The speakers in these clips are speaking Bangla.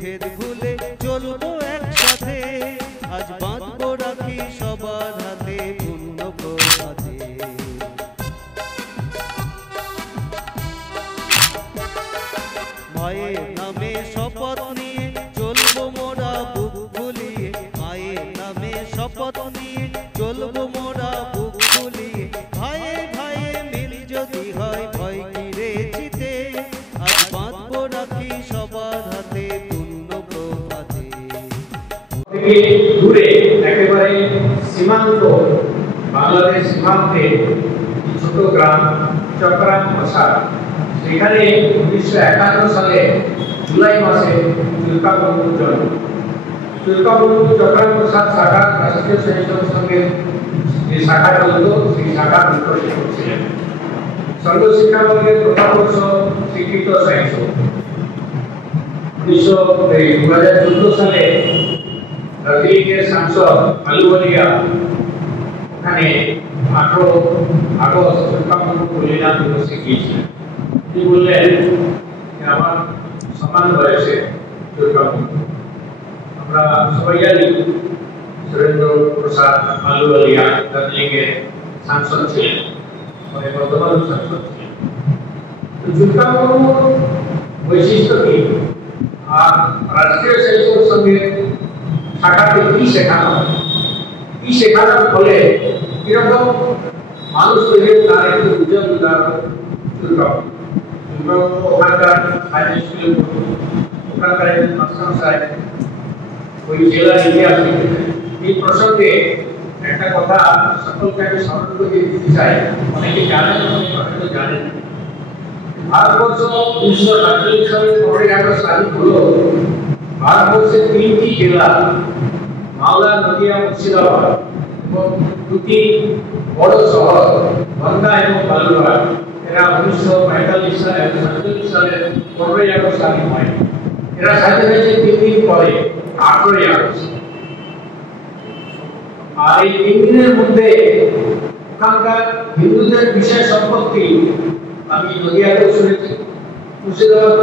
বিভেদ ভুলে চলবো একসাথে, আজ বাঁধবো রাখি সবার হাতে পূর্ণ প্রভাতে। মায়ের নামে শপথ নিয়ে চলবো মোরা বুক ফুলিয়ে, মায়ের নামে শপথ নিয়ে চলবো মোরা বুক ফুলিয়ে। ভাইয়ে ভাইয়ে মিল যদি হয় ভয় কিরে জিতে, আজ বাঁধবো রাখি সবার হাতে পূর্ণ প্রভাতে। দূরে একেবারে সীমান্ত বাংলাদেশ সীমান্তে ছোট গ্রাম চক্রাম প্রসাদ, সেখানে 1951 সালে জুলাই মাসে চুলকাবন্ধুর জন্ম। চুলকাবন্ধু চক্রাম প্রসাদ শাখা রাষ্ট্রীয় স্বয়ংসেবক সংঘের যে শাখা চলত সেই শাখা মুখ্য শিক্ষক ছিলেন। সর্বশিক্ষা বর্গের প্রথম বর্ষ স্বীকৃত স্বয়ংসেবক। 2014 সালে দার্জিলিংয়ের সাংসদ আলুওয়ালিয়া ওখানে 18 আগস্ট চুলকাবন্ধু কল্যাণ দিবসে গিয়েছিলেন। তিনি বললেন আমার সমান বয়সে চুলকাবন্ধু, আমরা সবাই জানি সুরেন্দ্র প্রসাদ আলুওয়ালিয়া দার্জিলিংয়ের সাংসদ ছিলেন, বর্তমান সাংসদ ছিলেন। চুলকাবন্ধুর বৈশিষ্ট্য কি আর রাষ্ট্রীয় স্বয়ংসেবক সংঘের শাখাতে কি শেখানোর ফলে কিরকম মানুষ তৈরি, তার একটু উজ্জ্বল উদাহরণ চুলকাবন্ধু। ওখানকার হাই স্কুলে ওখানকার মাস্টারমশাই ওই জেলার ইতিহাস লিখেছেন। এই প্রসঙ্গে একটা কথা সকলকে আমি স্মরণ করিয়ে দিতে চাই, অনেকে জানেন অনেকে হয়তো জানেন। ভারতবর্ষ 1947 সালে 15 আগস্ট স্বাধীন হলো। ভারতবর্ষের 3টি জেলা মালদা, নদিয়া, মুর্শিদাবাদ এবং 2টি বড় শহর বনগাঁ এবং বালুরঘাট, এরা 1945 সালে এবং 1947 সালে 15 আগস্ট স্বাধীন হয়। এরা স্বাধীন হয়েছে 3 দিন পরে 18 আগস্ট। আর এই 3 দিনের মধ্যে ওখানকার হিন্দুদের বিষয় সম্পত্তি আমি নদিয়াতে শুনেছি, মুর্শিদাবাদ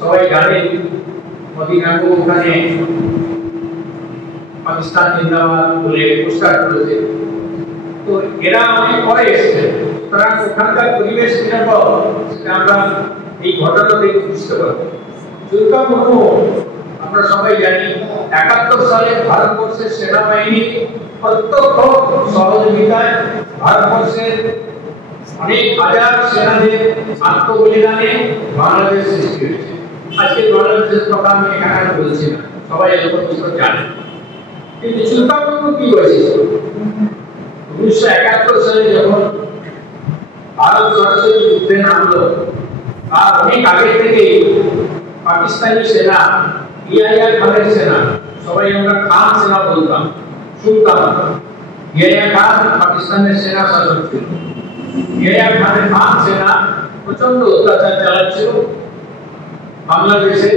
সবাই জানেন, মদিনাকে ওখানে পাকিস্তান জিন্দাবাদ বলে পোস্টার করেছে। তো এরা অনেক পরে এসেছে, সুতরাং ওখানকার পরিবেশ কিরকম সেটা আমরা এই ঘটনা দেখে বুঝতে পারবো। চুলকাবন্ধু আমরা সবাই জানি 71 সালে ভারতবর্ষের সেনাবাহিনী প্রত্যক্ষ সহযোগিতায় ভারতবর্ষের অনেক হাজার সেনাদের আত্মবলিদানে বাংলাদেশ সৃষ্টি হয়েছে। আজকে বাংলাদেশের কথা আমি এখানে বলছি না, সবাই এত জানেন। কিন্তু চুলকাবন্ধু কি হয়েছিল 1971 সালে যখন ভারত সরাসরি যুদ্ধে নামলো, তার অনেক আগে থেকেই পাকিস্তানি সেনা, ইয়াহিয়া খানের সেনা, সবাই আমরা খান সেনা বলতাম, শুনতাম। ইয়াহিয়া খান পাকিস্তানের সেনা শাসক ছিল। ইয়াহিয়া খানের খান সেনা প্রচন্ড অত্যাচার চালাচ্ছিল বাংলাদেশে,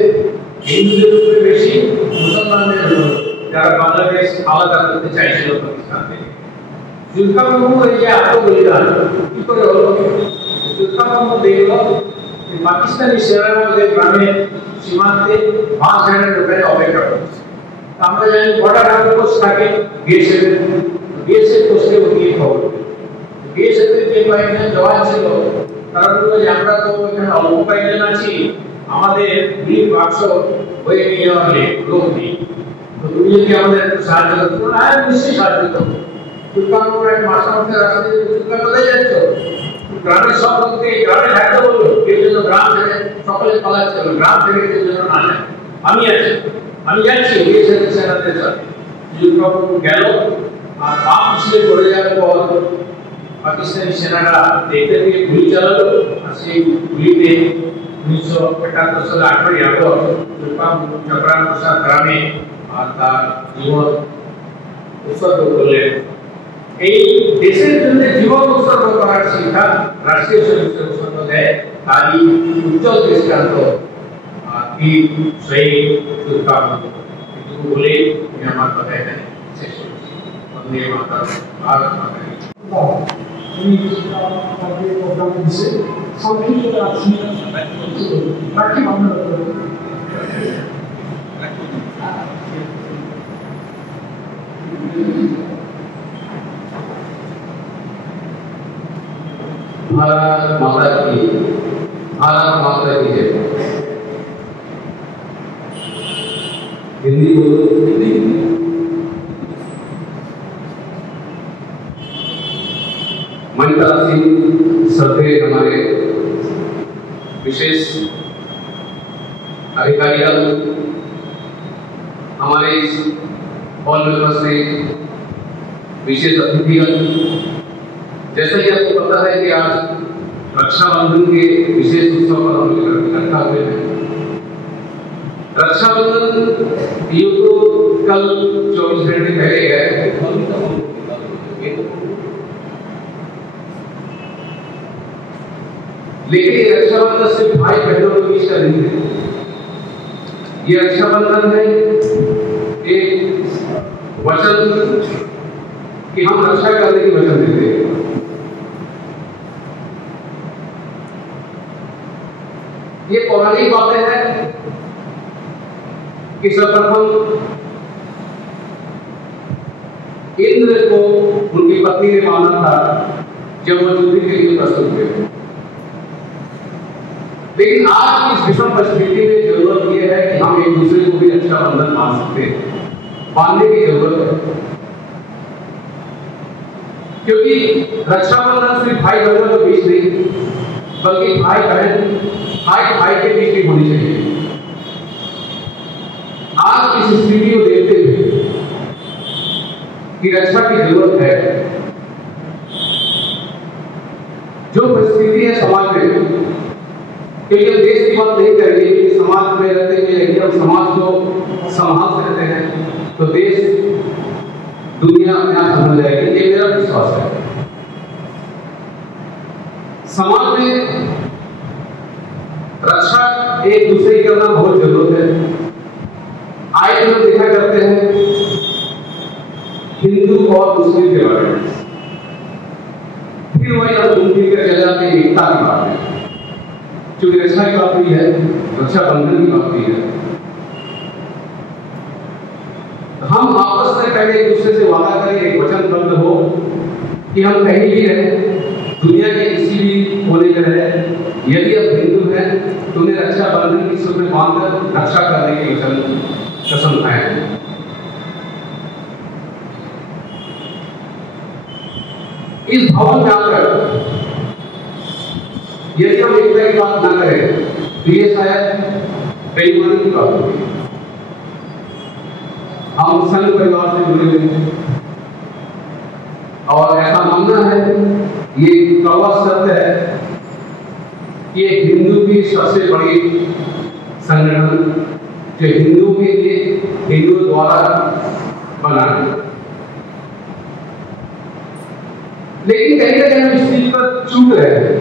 হিন্দুদের উপরে বেশি, মুসলমানদের উপর, যারা বাংলাদেশ আলাদা করতে চাইছিল পাকিস্তান থেকে। চুলকাবন্ধু এই যে আত্মবলিদান কি করে হলো? চুলকাবন্ধু দেখলো পাকিস্তানি সেনারা ওদের গ্রামের সীমান্তে বাঁশ ঝাড়ের ওখানে অপেক্ষা করছে। আমরা জানি বর্ডার আউটপোস্ট থাকে, বিএসএফ পোস্টে গিয়ে খবর। বিএসএফ এর যে কয়েকজন জওয়ান ছিল তারা বললো যে আমরা তো এখানে অল্প কয়েকজন আছি, আমাদের গুলির বাক্স হয়ে নিয়ে যাওয়ার লোক নেই, তো তুমি যদি আমাদের একটু সাহায্য করতো। হ্যাঁ, নিশ্চয়ই সাহায্য করবো। চুলকাবন্ধুর এক মাস্টারমশাই রাস্তা দিয়ে চুলকা কোথায় যাচ্ছ? গ্রামের সব লোককে গ্রামে থাকতে বললো, কেউ যেন গ্রাম থেকে সকলে পালাচ্ছে, গ্রাম থেকে কেউ যেন না যায়। আমি আছি, আমি যাচ্ছি বিএসএফ সেনাদের সাথে। চুলকাবন্ধু গেল, আর পা পিছলে পড়ে যাওয়ার পর পাকিস্তানি সেনারা দেখতে দিয়ে গুলি চালালো। আর সেই গুলিতে 1971 সালে 18 আগস্ট চুলকাবন্ধু চক্রাম প্রসাদ গ্রামে আর তার জীবন উৎসর্গ করলেন। এই দেশের জন্য জীবন উৎসর্গ করার শিক্ষা রাষ্ট্রীয় স্বয়ংসেবক সংঘ দেয়, তারই উজ্জ্বল দৃষ্টান্ত বীর শহীদ চুলকাবন্ধু। এটুকু বলে আমি আমার কথা এখানে শেষ করছি। বন্দে মাতরম, ভারত মাতা কি জয়। সংক্ষিপ্ত हिंदी बोलो, हिंदी। मनतासिंह सभ्य हमारे विशेष अधिकारीगण, हमारे इस हॉल में उपस्थित विशेष अतिथिगण, जैसा कि आपको पता है कि आज रक्षाबंधन के विशेष उत्सव पर हम लोग इकट्ठा हुए हैं। रक्षाबंधन यूं तो कल 24 घंटे पहले गए, लेकिन ये रक्षाबंधन सिर्फ भाई बहनों के बीच का नहीं है। ये रक्षाबंधन है एक वचन कि हम रक्षा करने की वचन देते हैं। ये पौराणिक बातें हैं कि सर्वप्रथम इंद्र को उनकी पत्नी ने माना था जब वो युद्ध के लिए प्रस्तुत हुए। लेकिन आज की इस विषम परिस्थिति में जरूरत यह है कि हम एक दूसरे को भी रक्षाबंधन मान सकते हैं, मानने की जरूरत है। क्योंकि रक्षाबंधन सिर्फ भाई बहनों के बीच नहीं, बल्कि भाई बहन भाई भाई के बीच भी होनी चाहिए। आज इस स्थिति को देखते हुए कि रक्षा की जरूरत है, जो परिस्थिति है समाज में, क्योंकि हम देश की बात नहीं करेंगे कि समाज में रहते हैं, यदि हम समाज को संभाल सकते हैं तो देश दुनिया अपने आप संभल जाएगी, ये मेरा विश्वास है। समाज में रक्षा एक दूसरे की करना बहुत जरूरत है। आए हम देखा करते हैं हिंदू और मुस्लिम के बारे में, फिर वही हम घूम फिर कर चले जाते हैं एकता की बात है। क्योंकि रक्षा की बात हुई है, रक्षाबंधन की बात हुई है, हम आपस में पहले एक दूसरे से वादा करें, एक वचनबद्ध हो कि हम कहीं भी रहें, दुनिया के किसी भी कोने में रहें, यदि आप हिंदू हैं तो उन्हें रक्षाबंधन की सूत्र में बांधकर रक्षा करने की कसम खाएं। इस भवन में आकर यदि हम एकता की बात ना करें तो ये शायद बेईमानी की बात होगी। हम संघ परिवार से जुड़े हुए हैं और ऐसा मानना है, ये कड़वा सत्य है कि एक हिंदू की सबसे बड़ी संगठन जो हिंदू के लिए हिंदू द्वारा बना है। लेकिन कहीं ना कहीं हम इस चीज पर चूक रहे हैं,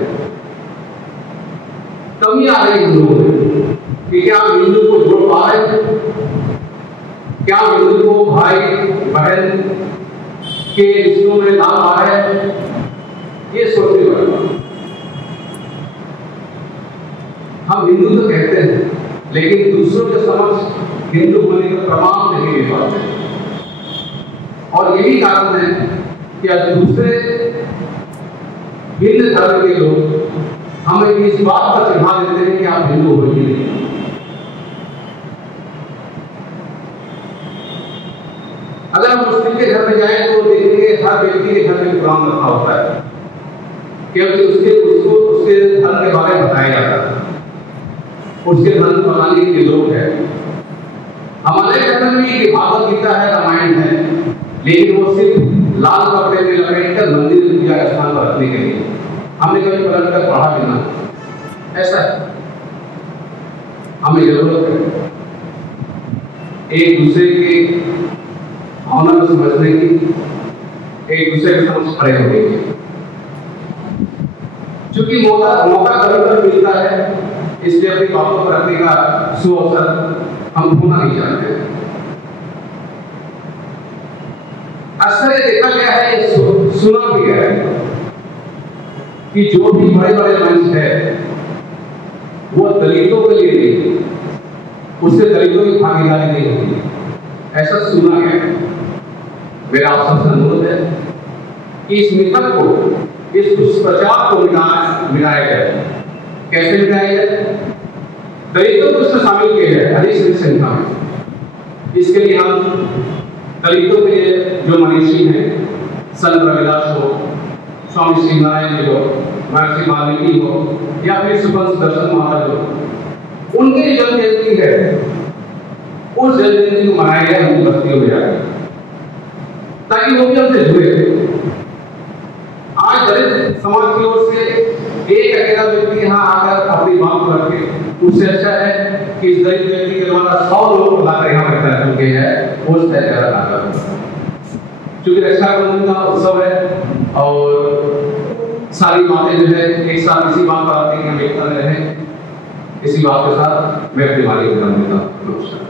कमी आ रही है हिंदुओं में कि क्या हम हिंदू को जोड़ पा रहे हैं, क्या हिंदू को भाई बहन के रिश्तों में ला पा रहे हैं, ये सोचने वाली बात। हम हिंदू तो कहते हैं, लेकिन दूसरों के समक्ष हिंदू होने का प्रमाण नहीं दे पाते, और यही कारण है कि आज दूसरे भिन्न धर्म के लोग हमें इस बात पर चिढ़ा देते हैं कि आप हिंदू हो ही नहीं। अगर हम मुस्लिम के घर में जाएं तो देखेंगे हर व्यक्ति के घर में कुरान रखा होता है, क्योंकि उसको उसके धर्म के बारे में बताया जाता है, उसके धर्म बनाने के लोग हैं। हमारे धर्म में भी भागवत गीता है, रामायण है, लेकिन वो सिर्फ लाल कपड़े में लपेट कर मंदिर पूजा स्थान पर रखने के लिए। हमने कभी पलट कर पढ़ा भी ना, ऐसा है। हमें जरूरत है एक दूसरे के भावना को समझने की, एक दूसरे के समझ खड़े होने की। चूंकि मौका कभी कभी मिलता है, इसलिए अपनी बातों पर रखने का सुअवसर हम भूलना नहीं चाहते। अक्सर ये देखा गया है, सुना भी गया है कि जो भी बड़े बड़े मंच है वो दलितों के लिए नहीं, उससे दलितों की भागीदारी नहीं होती, ऐसा सुना गया है। मेरा आप सबसे अनुरोध है कि इस मिथक को, इस दुष्प्रचार को मिटाया जाए। कैसे मिटाया जाए? दलितों को उसमें शामिल किया जाए अधिक से संख्या में, इसके लिए हम दलितों के जो मनीषी हैं, संत रविदास हो, स्वामी श्री नारायण जी हो, महर्षि वाल्मीकि हो या फिर सुबह दर्शन महाराज हो, उनकी जन्म जयंती है, उस जन्म जयंती को मनाया गया हम बस्ती हो जाए ताकि वो भी हमसे जुड़े। आज दलित समाज की ओर से एक अकेला व्यक्ति यहाँ आकर अपनी बात को रखे, उससे अच्छा है कि इस दलित व्यक्ति के द्वारा 100 लोगों को लाकर यहाँ पर कार्यक्रम किया है, वो तय कर। क्योंकि रक्षाबंधन का उत्सव है और सारी बातें जो है एक साथ इसी बात पर आती है कि हम एकता में रहें। इसी बात के साथ मैं अपनी वाणी को विराम देता हूं। नमस्कार।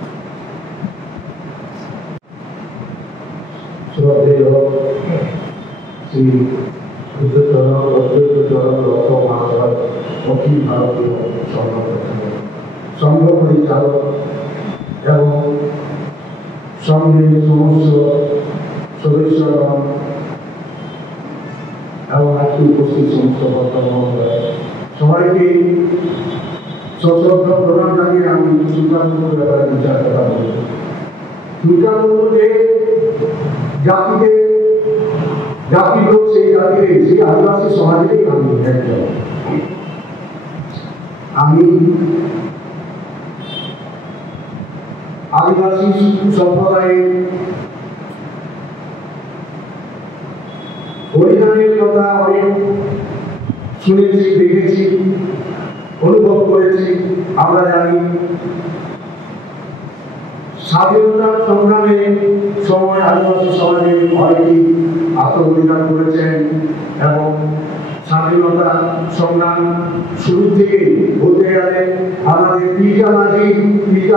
श्री बुद्धचरण अद्वैतचरण रथ महासभाর অখিল ভারতীয় সংঘ পরিচালক এবং সংঘের সমস্ত সদস্যগণ এবং আজকে উপস্থিত সমস্ত বক্তা মহোদয় সবাইকে সশ্রদ্ধ প্রণাম জানিয়ে আমি দুর্গাপুর ব্যাপারে বিচার কথা বলব। দুর্গাপুর যে জাতিকে জাতির লোক, সেই জাতির সেই আদিবাসী সমাজেরই আমি একজন। আমি আদিবাসী সম্প্রদায়ের বলিদানের কথা অনেক শুনেছি, দেখেছি, অনুভব করেছি। আমরা জানি স্বাধীনতা সংগ্রামে সময় আদিবাসী সমাজে অনেকেই আত্মবলিদান করেছেন এবং স্বাধীনতা সংগ্রাম শুরু থেকে বলতে গেলে আমাদের তিলকা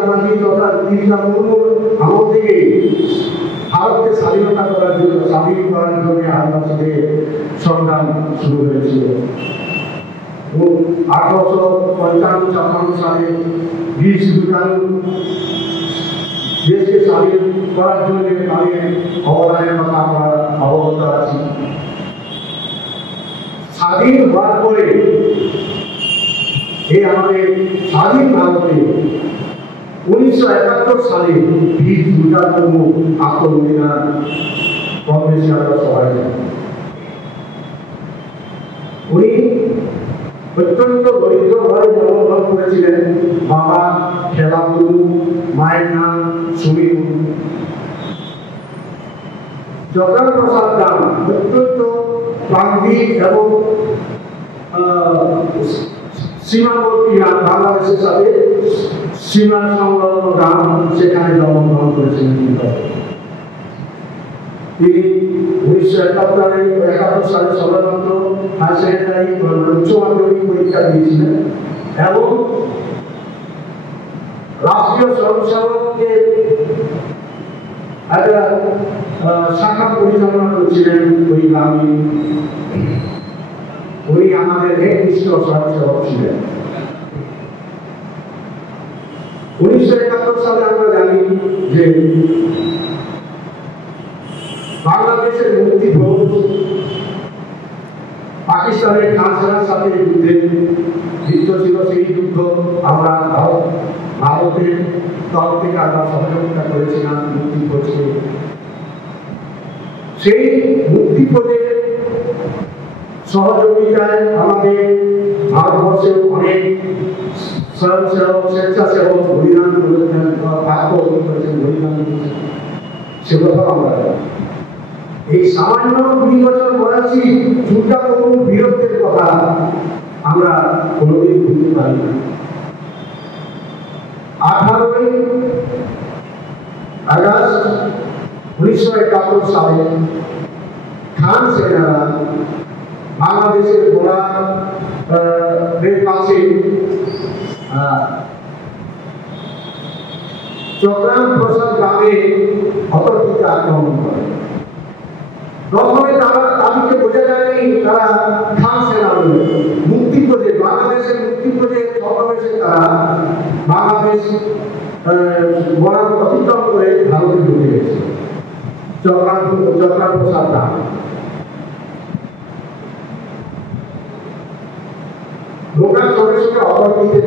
মাঝি তথা তিলকা মুর্মুর আমল থেকে ভারতকে স্বাধীনতা করার জন্য, স্বাধীন করার জন্য আদিবাসীদের সংগ্রাম শুরু হয়েছিল। 1855-56 সালে বীর সিধু কানু দেশকে স্বাধীন করার জন্য তাদের অবদানের কথা আমরা অবগত আছি। স্বাধীন হওয়ার পরে এই আমাদের স্বাধীন ভারতে 1971 সালে বীর দুর্গা মুর্মু আত্মবলিদান কংগ্রেসে আমরা সবাই জানি। উনি অত্যন্ত দরিদ্র ঘরে জন্মগ্রহণ করেছিলেন। বাবা খেলা মুর্মু, মায়ের নাম সুমি মুর্মু। জগন প্রসাদ রাম অত্যন্ত প্রান্তিক এবং সীমাবর্তী গ্রাম, বাংলাদেশের সাথে সীমা সংলগ্ন গ্রাম, সেখানে জন্মগ্রহণ করেছিলেন। তিনি 1971 সালে সবেমাত্র হায়ার সেকেন্ডারি উচ্চ মাধ্যমিক পরীক্ষা দিয়েছিলেন এবং রাষ্ট্রীয় স্বয়ংসেবককে একটা শাখা পরিচালনা করছিলেন ওই গ্রামে। উনি আমাদের একনিষ্ঠ স্বয়ংসেবক ছিলেন। 1971 সালে আমরা জানি যে বাংলাদেশের মুক্তিযুদ্ধ পাকিস্তানের খান সেনার সাথে যুদ্ধে লিপ্ত ছিল। সেই যুদ্ধ আমরা ভারতের তরফ থেকে আমরা সহযোগিতা করেছিলাম মুক্তিযুদ্ধে। সেই মুক্তিযুদ্ধের সহযোগিতায় আমাদের ভারতবর্ষের অনেক স্বয়ংসেবক, স্বেচ্ছাসেবক বলিদান করেছেন, আত্মহত্যা করেছেন, বলিদান করেছেন, সে কথা আমরা এই সামান্য 20 বছর বয়সী দুর্গা মুর্মুর বীরত্বের কথা আমরা কোনোদিন ভুলতে পারি না। 18 আগস্ট 1971 সালে খান সেনারা বাংলাদেশের বর্ডারের পাশে চক্রান্ত প্রসাদ গ্রামে হতর্কিতে আক্রমণ করে। প্রথমে তাদেরকে বোঝা যায়নি তারা খান সেনা বলে। মুক্তিযুদ্ধে, বাংলাদেশের মুক্তিযুদ্ধে সমাবেশে তারা বাংলাদেশ বর্ডার অতিক্রম করে ভারতে ঢুকে গেছে। চক্রান্ত প্রসাদ গ্রাম লোকাল সঙ্গে সঙ্গে অপরদিকে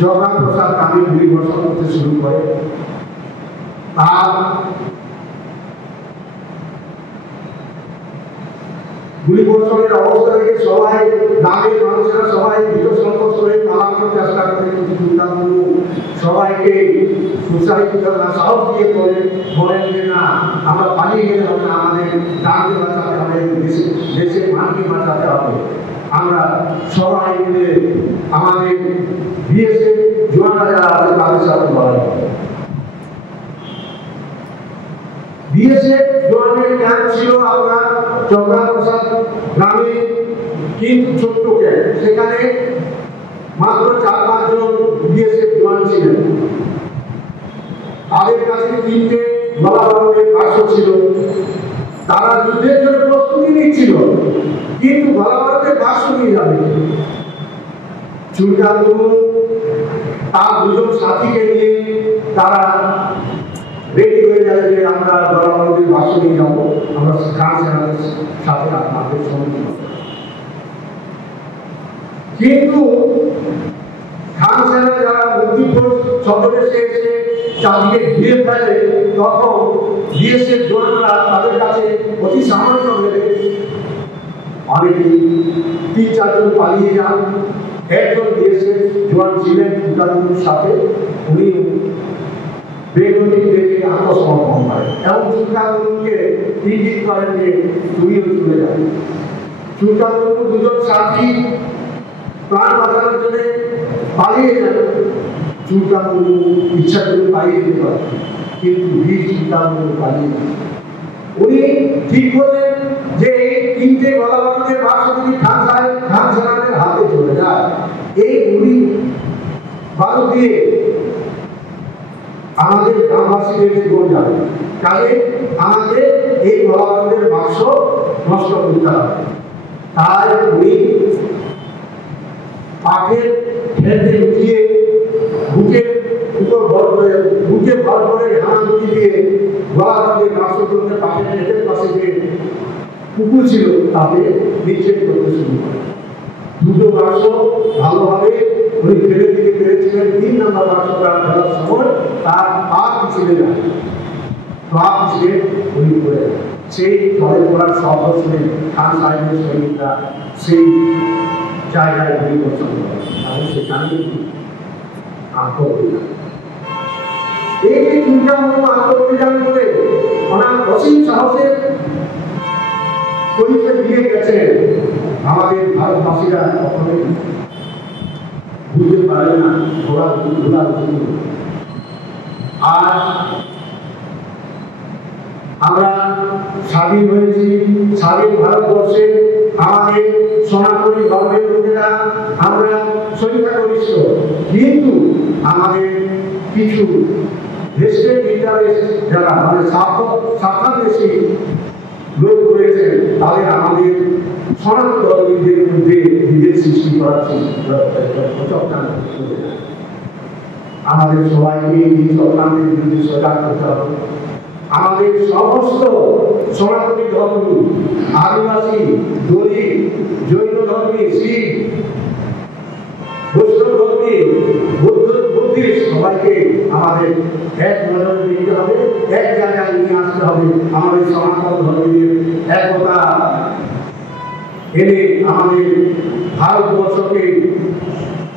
জগন্নাথ প্রসাদ গ্রামে গুলি বর্ষণ করতে শুরু করে তার গুলিবর্ষণের অবস্থা থেকে সবাই গ্রামের মানুষেরা সবাই ভীত সন্ত্রস্ত হয়ে পালানোর চেষ্টা করে, কিন্তু চূড়ামণি সবাইকে উৎসাহিত সাহস দিয়ে বলেন যে না, আমরা পালিয়ে গেলে হবে না, আমাদের গ্রামকে বাঁচাতে হবে, দেশের মানকে বাঁচাতে হবে। আমরা সবাই মিলে আমাদের বিএসএফ জওয়ানরা যারা আছে তাদের সাথে লড়াই করব। বিএসএফ জওয়ানের ক্যাম্প ছিল আপনার চন্দ্রপ্রসাদ গ্রামে, কিন্তু ছোট্ট ক্যাম্প, সেখানে মাত্র 4-5 জন বিএসএফ জওয়ান ছিলেন। তাদের কাছে 3টে গোলাবারুদের বাক্স ছিল। তারা যুদ্ধের জন্য প্রস্তুতি নিচ্ছিল, কিন্তু গোলাবারুদের বাক্স নিয়ে যাবে। চুলকান্দু তার 2 জন সাথীকে নিয়ে তারা রেডি হয়ে যায় যে আমরা গোলাবারুদের বাক্স নিয়ে যাবো, আমরা খান সেনাদের সাথে আপনাদের সম্মুখীন হব। কিন্তু খান সেনা যারা মুক্তিপুর ছদ্মবেশে এসে চাঁদিকে ঘিরে ফেলে, তখন বিএসএফ জওয়ানরা তাদের কাছে অতি সামান্য ভেবে অনেকে 3-4 জন পালিয়ে যান। একজন বিএসএফ জওয়ান ছিলেন চুলকান্দুর সাথে, উনি বেগতি দেখে আত্মসমর্পণ করেন এবং চুলকান্দুকে ইঙ্গিত করেন যে তুমিও চলে যাবে। চুলকান্দুর 2 জন সাথী প্রাণ বাঁচানোর জন্য পালিয়ে যান। চুলকান্দু ইচ্ছা করে পালিয়ে যেতে পারেন, কিন্তু বীর চুলকান্দু পালিয়ে যান। উনি ঠিক করলেন যে এই 3টে গোলাবারুদের বাক্স যদি খান সেনাদের হাতে চলে যায়, এই গুলি বারুদ দিয়ে আমাদের গ্রামবাসীদের জীবন যাবে, তাহলে আমাদের এই গোলাবারুদের বাক্স নষ্ট করতে হবে। তাই উনি পাখের খেতে উঠিয়ে বুকের উপর ভর করে হানাগুলি দিয়ে গোলাবারুদের বাক্সগুলোকে পাখের খেতের পাশে যে পুকুর ছিল তাতে নিক্ষেপ করতে শুরু করে। 2টো বাক্স ভালোভাবে উনি ফেলে দিতে পেরেছিলেন। 3 নম্বর বাক্সটা ফেলার সময় তার পা পিছলে যায়, পা পিছলে উনি পড়ে যায়। সেই জলে পড়ার শব্দ শুনে খান সাহেবের সৈনিকরা সেই জায়গায় পরিবর্তন করে এবং সেখানে আত্মবলিদান। এই যে চুলকান্দু আত্মবলিদান করে ওনার অসীম সাহসের পরিচয় দিয়ে গেছেন, আমাদের ভারতবাসীরা কখনোই বুঝতে পারে না ঘোড়া আর আমরা স্বাধীন হয়েছি। স্বাধীন ভারতবর্ষে আমাদের সনাতনী ধর্মের লোকেরা আমরা সংখ্যাগরিষ্ঠ, কিন্তু আমাদের কিছু দেশের ইন্টারেস্ট যারা মানে স্বার্থান্বেষী লোক রয়েছে, তাদের আমাদের সনাতন ধর্মীদের মধ্যে বিভেদ সৃষ্টি করার চক্রান্ত করে। আমাদের সবাইকে এই চক্রান্তের বিরুদ্ধে সজাগ করতে হবে। আমাদের সমস্ত সনাতনী ধর্ম, আদিবাসী, দলিত, জৈন ধর্মী, শিখ, বৈষ্ণব ধর্মী, বুদ্ধিস্ট সবাইকে আমাদের এক নজরে দেখতে হবে, এক জায়গায় নিয়ে আসতে হবে। আমাদের সনাতন ধর্মের একতা এনে আমাদের ভারতবর্ষকে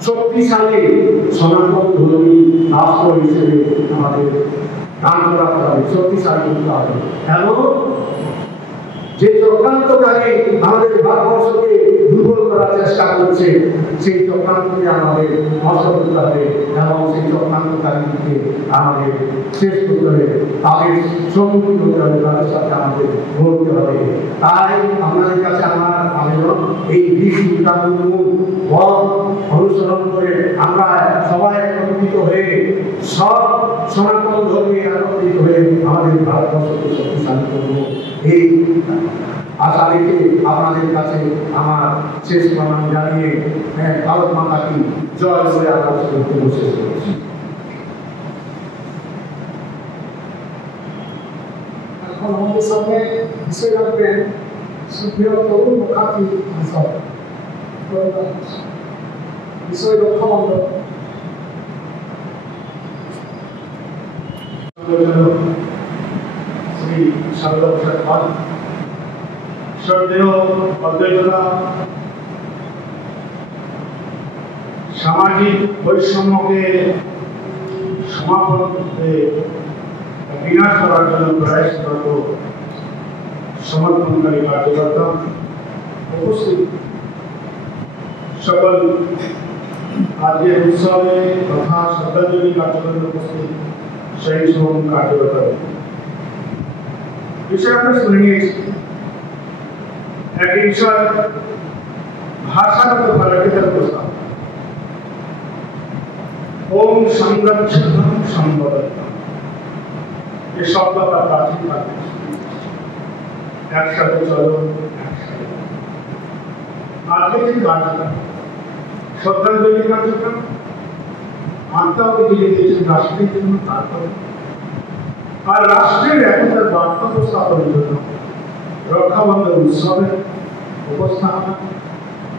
শক্তিশালী সনাতন ধর্মী রাষ্ট্র হিসেবে আমাদের দান করাতে হবে, শক্তিশালী করতে হবে। এবং যে চক্রান্তকারী আমাদের ভারতবর্ষকে দুর্বল করার চেষ্টা করছে, সেই চক্রান্তকে আমাদের নষ্ট করতে হবে এবং সেই চক্রান্তকারীকে আমাদের শেষ করতে হবে, তাদের সম্মুখীন হতে হবে, তাদের সাথে আমাদের লড়তে হবে। তাই আপনাদের কাছে আমার আবেদন, এই বীর চুলকান্দুর পথ অনুসরণ করে আমরা সবাই একত্রিত হয়ে সব সনাতন ধর্মে একত্রিত হয়ে আমাদের ভারতবর্ষকে শক্তিশালী করব। এই আশা রেখে আপনাদের কাছে আমার শেষ প্রণাম জানিয়ে ভারত মাতা কি জয় বলে আমার বক্তব্য শেষ করছি। এখন আমাদের সামনে বিষয় রাখবেন সুপ্রিয় তরুণ মুখার্জি বিষয় রক্ষা মন্ডল। সারদা প্রসাদ পাল, শ্রদ্ধেয় অদ্বৈতদা সামাজিক বৈষম্যকে সমাপন করতে বিনাশ করার জন্য প্রয়াসরত সমর্থনকারী কার্যকর্তা, উপস্থিত সকল আজকের উৎসবে তথা শ্রদ্ধাঞ্জলি কার্যক্রমে উপস্থিত শহীদ শ্রম কার্যকর্তা, বিষয় আমরা শুনে নিয়েছি। একটি বিষয় ভাষাগত ফারাকের প্রস্তাব। ওম সংরক্ষণ সংবদন, এই শব্দ আমরা প্রাচীন কালে একসাথে চলো একসাথে। আজকে যে কার্যক্রম শ্রদ্ধাঞ্জলি কার্যক্রম আত্মাকে দিয়ে দিয়েছেন রাষ্ট্রের জন্য, তারপরে আর রাষ্ট্রের একতার বার্তা উপস্থাপনের জন্য রক্ষাবন্ধন উৎসবের উপস্থাপনা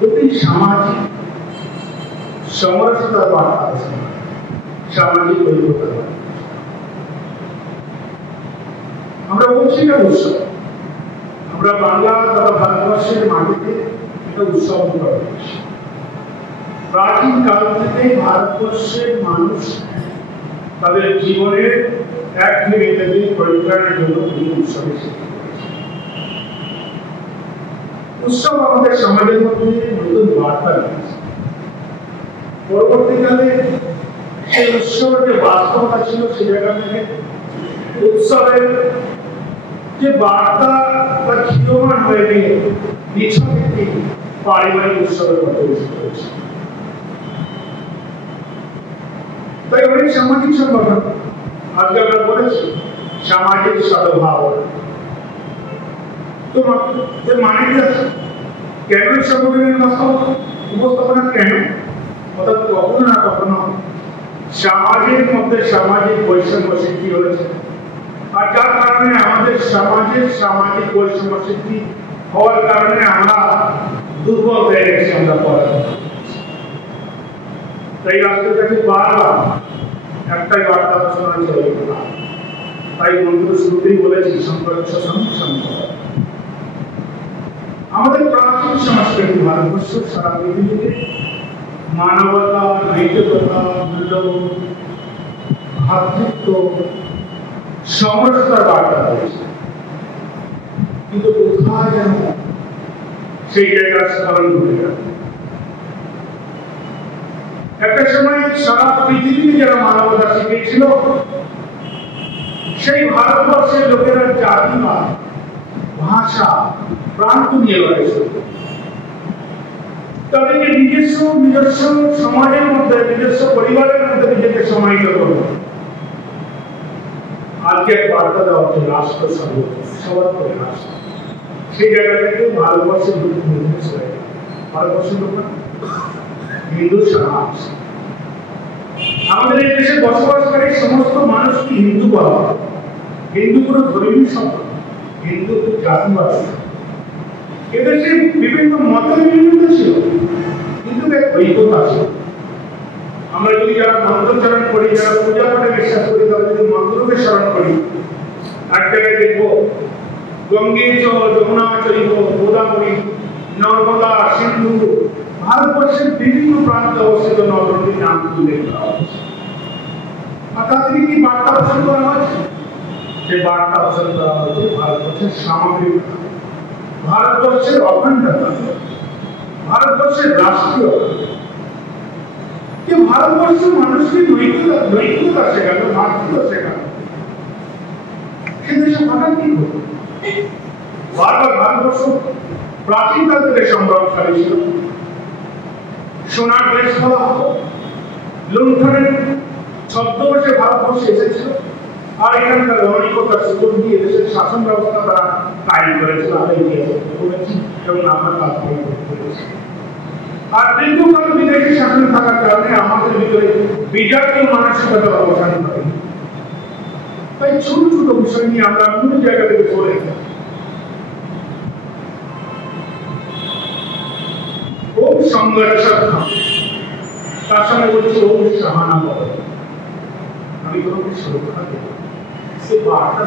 অতি সামাজিক সমরসতার বার্তা আছে, সামাজিক ঐক্যতার বার্তা। আমরা বলছি এটা উৎসব, আমরা বাংলা তথা ভারতবর্ষের মাটিতে এটা উৎসব করে। প্রাচীন কাল থেকে ভারতবর্ষের মানুষ তাদের জীবনের একঘেয়েমি থেকে পরিত্রাণের জন্য এই উৎসবে উৎসব আমাদের সমাজের মধ্যে নতুন বার্তা দিয়েছে। পরবর্তীকালে সেই উৎসবের যে বাস্তবতা ছিল সে জায়গা থেকে উৎসবের যে বার্তা বা ক্ষীয়মান হয়ে গিয়ে নিছক একটি পারিবারিক উৎসবের মতো হয়েছে। তাই অনেক সামাজিক সংগঠন আজকে আমরা বলেছি সামাজিক সদ্ভাব, তো মানে কি আছে? কেন সংগঠনের উপস্থাপনা কেন? অর্থাৎ কখনো না কখনো সমাজের মধ্যে সামাজিক বৈষম্য সৃষ্টি হয়েছে, আর যার কারণে আমাদের সমাজের সামাজিক বৈষম্য সৃষ্টি হওয়ার কারণে আমরা দুর্বল হয়ে গেছি, আমরা পড়াশোনা। তাই রাষ্ট্রের কাছে বারবার একটাই বার্তা শোনা চলবে না। তাই মন্ত্র শুরুতেই বলেছি সংরক্ষণ সম্পদ। আমাদের প্রাচীন সংস্কৃতি ভারতবর্ষ সারা পৃথিবীতে মানবতা, নৈতিকতা, মূল্যবোধ, ভ্রাতৃত্ব, সমরসতার বার্তা রয়েছে, কিন্তু কোথায় যেন সেই জায়গার স্মরণ ঘটে গেল। একটা সময় সারা পৃথিবীতে যারা মানবতা শিখেছিল সেই ভারতবর্ষের লোকেরা জাতিবাদ, ভাষা, প্রান্ত নিয়ে লড়াই শুরু করে। তাদেরকে নিজস্ব সমাজের মধ্যে, নিজস্ব পরিবারের মধ্যে নিজেকে সমাহিত করবে। আজকে বার্তা দেওয়া হচ্ছে রাষ্ট্র সবার করে রাষ্ট্র। সেই জায়গা থেকে ভারতবর্ষের লোক নির্দেশ হয়ে গেল। ভারতবর্ষের লোক হিন্দু সমাজ, আমাদের এই দেশে বসবাসকারী সমস্ত মানুষকে হিন্দু বলা হয়। হিন্দু কোনো ধর্মীয় সম্পর্ক, হিন্দু জাতিবাদ। এদেশে বিভিন্ন মতের বিভিন্ন ছিল, কিন্তু ঐক্যতা ছিল। আমরা যদি যারা মন্ত্রোচ্চারণ করি, যারা পূজা করে বিশ্বাস করি, তারা যদি মন্ত্রকে স্মরণ করি, এক জায়গায় দেখবো গঙ্গে চ যমুনা চৈব গোদাবরী নর্মদা সিন্ধু, ভারতবর্ষের বিভিন্ন প্রান্তে অবস্থিত নদীর নাম উল্লেখ করা হয়েছে। আর তাদেরকে কি বার্তা পোষণ করা হয়েছে? সে বার্তা পোষণ করা হয়েছে ভারতবর্ষের সামগ্রিক, ভারতবর্ষের অখণ্ডতা, ভারতবর্ষের রাষ্ট্রীয়, ভারতবর্ষের মানুষকে নৈতিকতা শেখানো, ভাতৃত্ব শেখানো। সে দেশে হঠাৎ কি হতো? বারবার ভারতবর্ষ প্রাচীনকাল থেকে সংগ্রামশালী ছিল। সোনার দেশ বলা হতো, লুণ্ঠনের ছদ্মবেশে ভারতবর্ষে এসেছিল, আর এখানকার অনেকতার সুযোগ দিয়ে দেশের শাসন ব্যবস্থা তারা কায়েম করেছিল। আমরা করেছি এবং আমরা কাজ করেছি। আর দীর্ঘকাল বিদেশি শাসন থাকার কারণে আমাদের ভিতরে বিজাতীয় মানসিকতার অবসান ঘটে। তাই ছোট ছোট বিষয় নিয়ে আমরা বিভিন্ন জায়গা থেকে চলে যাই। ওম সংরক্ষণ, তার সঙ্গে বলছি ওম সাহানা বল, আমি তোমাকে সুরক্ষা দেব। সে বার্তা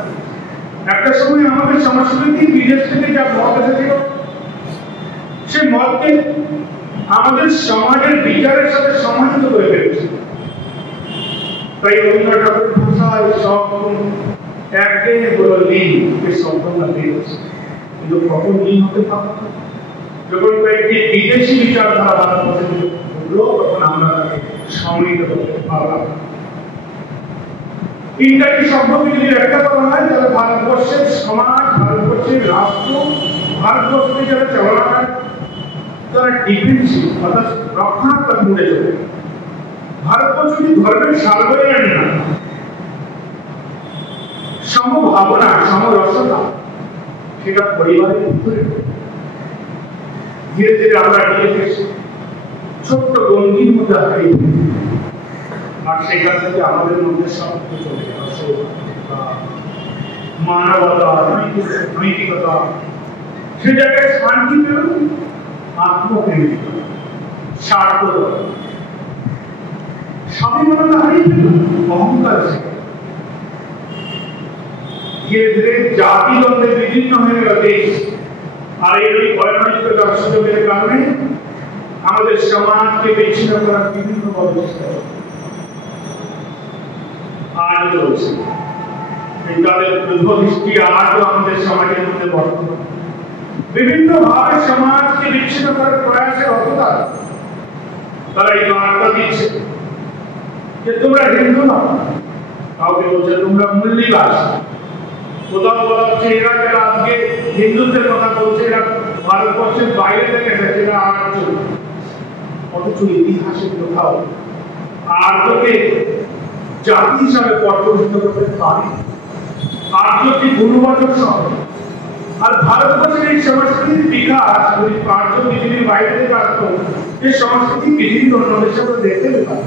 একটা সময় আমাদের সংস্কৃতি বিদেশ থেকে যা মত এসেছিল সে মতকে আমাদের সমাজের বিচারের সাথে সমাহিত করে ফেলেছে। তাই রবীন্দ্রনাথ ঠাকুরের ভাষায় সব একদিন হলো লীন, এই শব্দটা দিয়েছে, কিন্তু কত লীন হতে পারত যখন কয়েকটি বিদেশি বিচারধারা ভারতবর্ষে উঠলো, তখন আমরা তাকে সমিত করতে পারলাম। তিনটাকে শব্দকে যদি ব্যাখ্যা করা হয় তাহলে ভারতবর্ষের সমাজ, ভারতবর্ষের রাষ্ট্র, ভারতবর্ষে যারা চালনা হয় তারা ডিফেন্সিভ অর্থাৎ রক্ষণাত্মক মোডে চলে। ভারতবর্ষ যদি ধর্মের সার্বজনীন না, সমভাবনা, সমরসতা সেটা পরিবারের ভিতরে ধীরে ধীরে আমরা নিজেকে ছোট্ট গণ্ডির মধ্যে হারিয়ে ফেলি। আর সেখান থেকে আমাদের মধ্যে সব চলে যায়, মানবতা, নৈতিকতা, সে জায়গায় শান্তি পেল আত্মকেন্দ্রিক, স্বার্থতা, স্বাভিমানতা হারিয়ে ফেল, অহংকার শেখে। ধীরে ধীরে জাতি দ্বন্দ্বে বিচ্ছিন্ন হয়ে গেল দেশ। আর এই অনৈতিক সুযোগের কারণে আমাদের সমাজকে বিচ্ছিন্ন করার বিভিন্ন ব্যবস্থা আজ চলছে। তাদের দৃষ্টি আজও আমাদের সমাজের মধ্যে বর্তমান বিভিন্ন ভাবে সমাজকে বিচ্ছিন্ন করার প্রয়াসের অবদান। তারা এই বার্তা দিচ্ছে যে তোমরা হিন্দু না, কাউকে বলছে তোমরা মূল্যবাস। কোথাও বলা হচ্ছে এরা যারা আজকে হিন্দুদের কথা বলছে এরা ভারতবর্ষের বাইরে থেকে এসেছে, এরা আর্য। অথচ ইতিহাসে কোথাও আর্যকে জাতি হিসাবে পর্যবেক্ষিত করতে পারে। আর্যটি গুণবাচক শব্দ। আর ভারতবর্ষের এই সংস্কৃতির বিকাশ যদি আর্য পৃথিবীর বাইরে থেকে আসতো, এই সংস্কৃতি পৃথিবীর অন্য দেশে আমরা দেখতে পেতাম।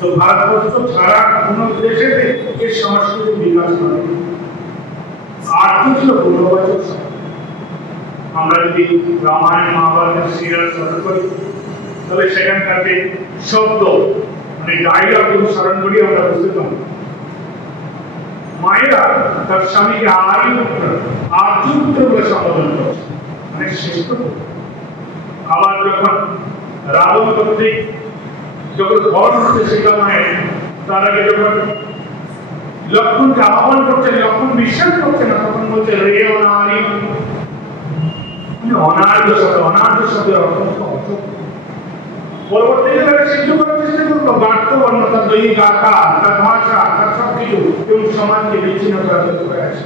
তো ভারতবর্ষ ছাড়া কোন দেশে এই সংস্কৃতির বিকাশ হয়। আর্য ছিল গুণবাচক শব্দ। আমরা যদি রামায়ণ মহাভারতের সিরিয়াল স্মরণ করি তাহলে সেখানকার যে শব্দ মানে ডায়লগ স্মরণ করি আমরা বুঝতে পারি। মায়েরা তার স্বামীকে আর্যপুত্র বলে সম্বোধন করছে, মানে শ্রেষ্ঠ। আবার যখন রাবণ কর্তৃক যখন ধর্ম হচ্ছে সীতামায়ের, তার আগে যখন লক্ষ্মণকে আহ্বান করছেন, লক্ষ্মণ বিশ্বাস করছে না, তখন বলছে রে অনারি, অনার্য শব্দ, অনার্য শব্দের অর্থ পরবর্তীতে তারা সিদ্ধ করার চেষ্টা করলো গাঢ় বর্ণ, তার দৈনিক আকার, তার ভাষা, তার সবকিছু এবং সমাজকে বিচ্ছিন্ন করার প্রয়াস।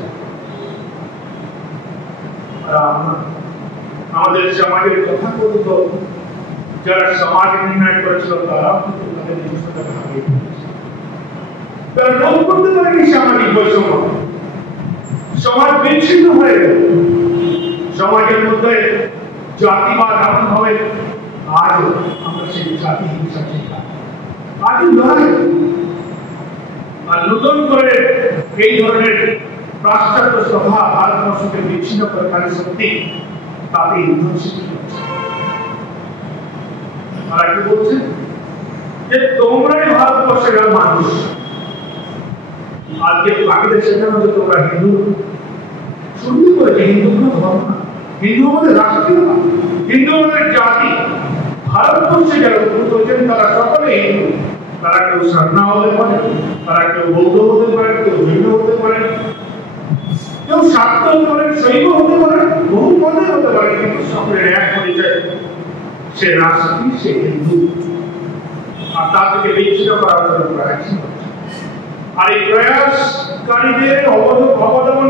আমাদের সমাজের তথাকথিত যারা সমাজ নির্ণয় করেছিল তারা তাদের নিজস্বতা হারিয়ে ফেলেছে। তারা রোধ করতে পারেনি সামাজিক বৈষম্য, সমাজ বিচ্ছিন্ন হয়ে গেল। সমাজের মধ্যে জাতিবাদ এমন ভাবে আজও আমরা সেই জাতি হিংসা শিখা আজও লড়াই। আর নতুন করে এই ধরনের পাশ্চাত্য সভা ভারতবর্ষকে বিচ্ছিন্ন করে ফেলে সত্যি, তাতে ইন্ধন সৃষ্টি হচ্ছে। তারা কি বলছে যে তোমরাই ভারতবর্ষের মানুষ। আজকে বাকিদের শেখানো যে তোমরা হিন্দু, শুনতে করেছে হিন্দু কোনো ধর্ম না, হিন্দু আমাদের রাষ্ট্রীয় না, হিন্দু আমাদের জাতি। ভারতবর্ষে যারা উদ্ভূত হয়েছেন তারা সকলে হিন্দু। তারা কেউ সারনা হতে পারে, তারা কেউ বৌদ্ধ হতে পারে, কেউ জৈন হতে পারে, কেউ শাক্ত হতে পারে, শৈব হতে পারে, বহু মতে হতে পারে, কিন্তু সকলের এক পরিচয় সে রাষ্ট্রী, সে হিন্দু। আর তা থেকে বিচ্ছিন্ন করার জন্য প্রয়াস। আর এই প্রয়াসকারীদের অবদমন